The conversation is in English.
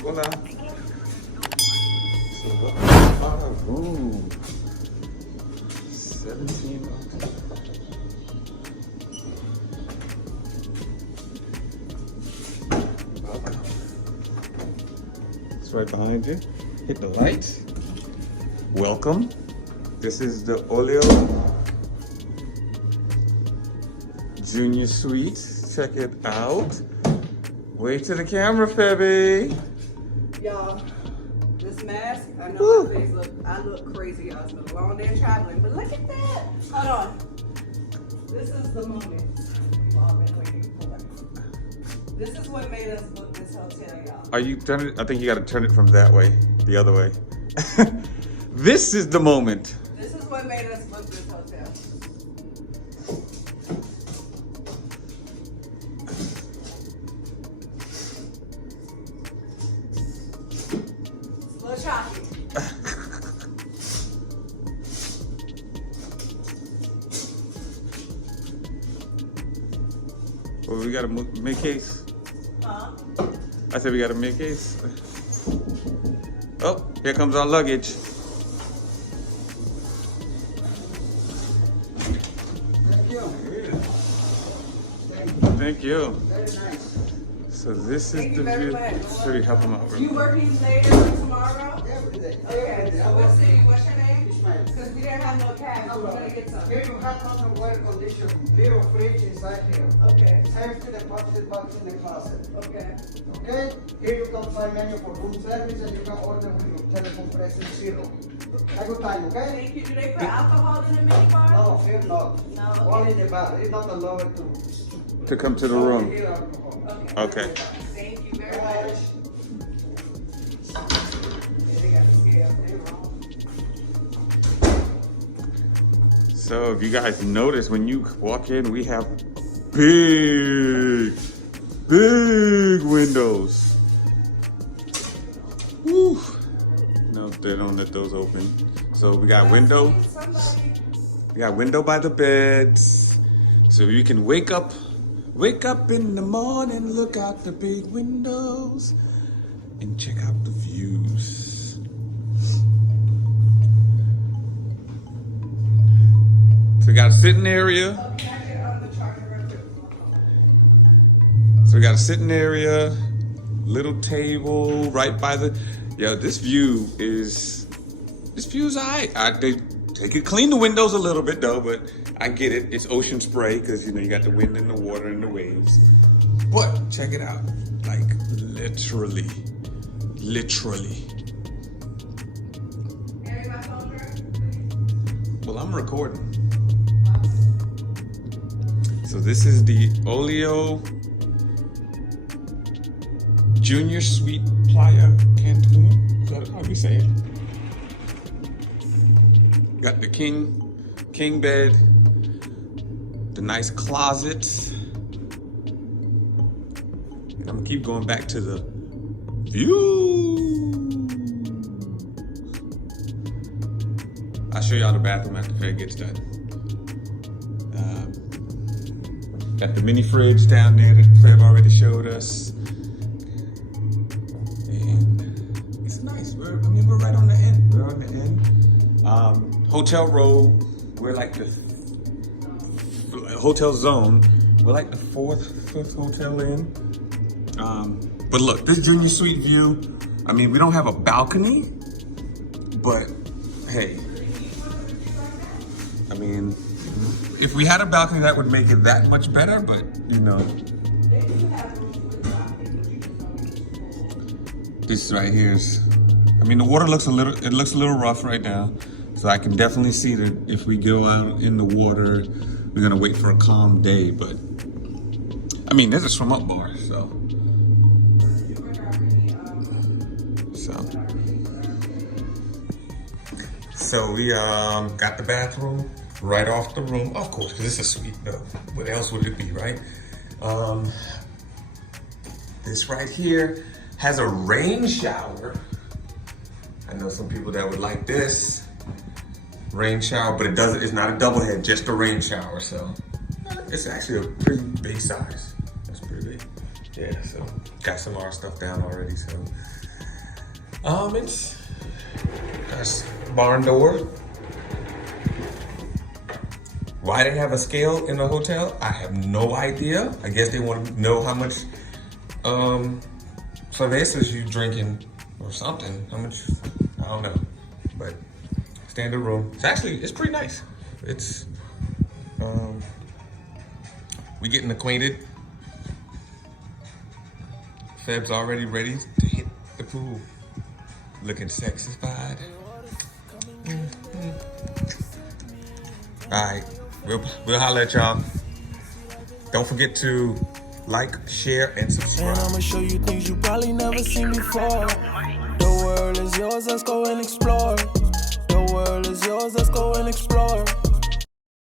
Hola. So what about a room? 17. It's right behind you. Hit the light. Welcome. This is the Oleo Junior Suite. Check it out. Wave to the camera, Febby. Y'all, this mask, I know my face I look crazy, y'all. It's been a long day of traveling, but look at that. Hold on. This is the moment we've all been waiting for. This is what made us book this hotel, y'all. Are you turning it? I think you gotta turn it from that way, the other way. This is the moment. This is what made us book this hotel. It's a little choppy. Well, we got a mid-case. Huh? I said we got a mid-case. Oh, here comes our luggage. Thank you. Very nice. So this is Thank the you very view. much. Should we help them out? You working later or tomorrow? Every day. Okay, so what city? What's your name? Ismail. Because we didn't have no cash, so we're gonna get some. Here you have common water condition, little fridge inside here. Okay, Safety deposit box in the closet. okay. Okay? Here you can find menu for room service and you can order with your telephone pressing zero. Have a good time, okay? Thank you. Do they put alcohol in the minibar? No, here not. No, okay. Only the bar. It's not allowed to To come to the room. Here alcohol. Okay. Okay. Thank you very much. Yeah, they got the scale. They wrong. So if you guys notice, when you walk in, we have big windows. Woo. No, they don't let those open. So we got window. We got window by the bed. So you can wake up in the morning, look out the big windows, and check out the views. So we got a sitting area. So we got a sitting area, little table right by the. Yo, this view is alright. They could clean the windows a little bit though, but I get it. It's ocean spray because you know you got the wind and the water and the waves. But check it out, like literally. Well, I'm recording. So this is the Oleo Junior Suite Playa Cancun. Is that how we say it? Got the king bed, the nice closet. And I'm gonna keep going back to the view. I'll show y'all the bathroom after Fred gets done. Got the mini fridge down there that Fred already showed us. And it's nice. We're right on the end. We're on the end. Hotel row, we're like the hotel zone. We're like the fifth hotel in. But look, this junior suite view. I mean, we don't have a balcony, but hey, I mean, if we had a balcony, that would make it that much better. But you know, this right here is. I mean, the water looks a little rough right now. So I can definitely see that if we go out in the water, we're gonna wait for a calm day. But I mean, there's a swim up bar, so we got the bathroom right off the room, of course, because it's a suite. What else would it be, right? This right here has a rain shower. I know some people that would like this. rain shower, but it's not a double head, just a rain shower. So it's actually a pretty big size. That's pretty big. Yeah, so got some of our stuff down already. So it's got barn door. Why they have a scale in the hotel, I have no idea. I guess they want to know how much cervezas you drinking or something. How much, I don't know. But standard room. It's pretty nice. It's, we getting acquainted. Feb's already ready to hit the pool. Looking sexified. All right, we'll holler at y'all. Don't forget to like, share, and subscribe. And I'ma show you things you probably never seen before. The world is yours, let's go and explore.